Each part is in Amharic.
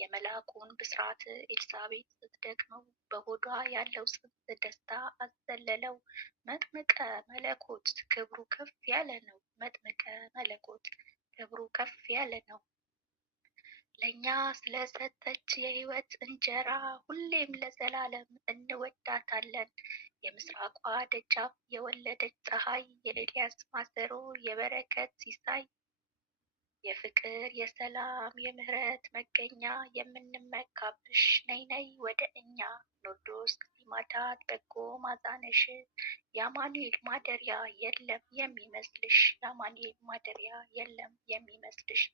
የመልአኩን ብስራት ኤልሳቤጥ ስትደግመው በሆዷ ያለው ጽንስ ደስታ አዘለለው። መጥምቀ መለኮት ክብሩ ከፍ ያለ ነው። መጥምቀ መለኮት ክብሩ ከፍ ያለ ነው። ለእኛ ስለሰጠች የሕይወት እንጀራ ሁሌም ለዘላለም እንወዳታለን። የምስራቋ ደጃፍ የወለደች ፀሐይ፣ የኤልያስ ማሰሮ የበረከት ሲሳይ፣ የፍቅር የሰላም የምህረት መገኛ የምንመካብሽ ነይ ነይ ወደ እኛ። ኖርዶስ ሲማዳት በጎ ማዛነሽ የአማኑኤል ማደሪያ የለም የሚመስልሽ። የአማኑኤል ማደሪያ የለም የሚመስልሽ።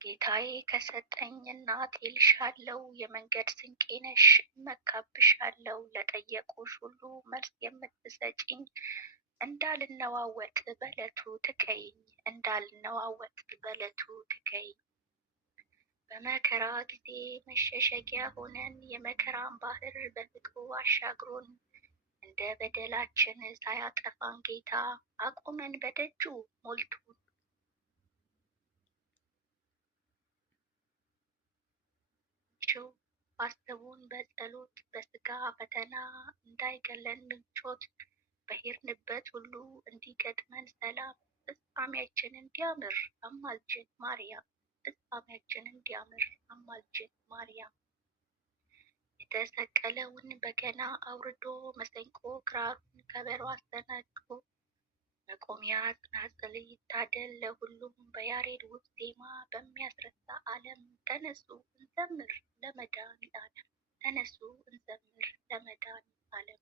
ጌታዬ ከሰጠኝ እናት እልሻለሁ፣ የመንገድ ስንቄ ነሽ እመካብሻለሁ። ለጠየቁሽ ሁሉ መልስ የምትሰጪኝ፣ እንዳልነዋወጥ በዕለቱ ትከይኝ፣ እንዳልነዋወጥ በዕለቱ ትከይኝ። በመከራ ጊዜ መሸሸጊያ ሆነን፣ የመከራን ባህር በፍቅሩ አሻግሮን፣ እንደ በደላችን ሳያጠፋን ጌታ አቆመን በደጁ ሞልቶን። አስቡን በጸሎት በስጋ ፈተና እንዳይገለን ምቾት፣ በሄድንበት ሁሉ እንዲገጥመን ሰላም። ፍጻሜያችን እንዲያምር አማልጅን ማርያም፣ ፍጻሜያችን እንዲያምር አማልጅን ማርያም። የተሰቀለውን በገና አውርዶ፣ መሰንቆ ክራሩን ከበሮ አሰናድቶ፣ መቆሚያ ጽናጽል ይታደል ለሁሉም በያሬድ ውብ ዜማ በሚያስረሳ ዓለም። ተነሱ እንዘምር ለመድኃኔዓለም፣ ተነሱ እንዘምር ለመድኃኔዓለም።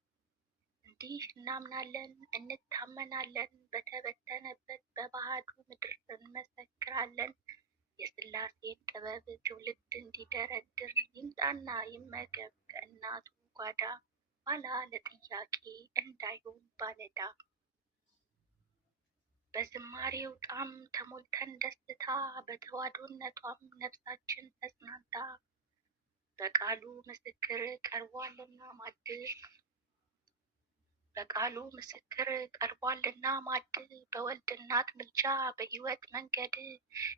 እንዲህ እናምናለን እንታመናለን፣ በተበተነበት በባዕዱ ምድር እንመሰክራለን። የሥላሴን ጥበብ ትውልድ እንዲደረድር፣ ይምጣና ይመገብ ከእናቱ ጓዳ፣ ኋላ ለጥያቄ እንዳይሆን ባለዕዳ። በዝማሬው ጣዕም ተሞልተን ደስታ፣ በተዋዶነቷም ነፍሳችን ተጽናንታ፣ በቃሉ ምስክር ቀርቧልና ማዕድ፣ በቃሉ ምስክር ቀርቧልና ማዕድ፣ በወልድ እናት ምልጃ በሕይወት መንገድ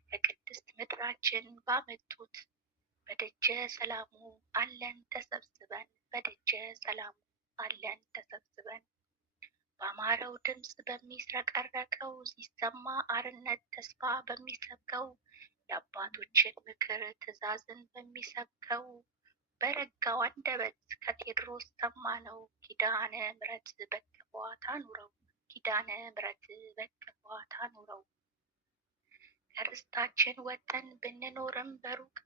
ከቅድስት ምድራችን ባመጡት፣ በደጀ ሰላሙ አለን ተሰብስበን፣ በደጀ ሰላሙ አለን ተሰብስበን። ባማረው ድምፅ በሚስረቀረቀው ሲሰማ አርነት ተስፋ በሚሰብከው፣ የአባቶችን ምክር ትእዛዝን በሚሰብከው፣ በረጋው አንደበት ከቴድሮስ ሰማነው። ኪዳነ ምሕረት በቅፏ ታኑረው፣ ኪዳነ ምሕረት በቅፏ ታኑረው። ከርስታችን ወጥተን ብንኖርም በሩቅ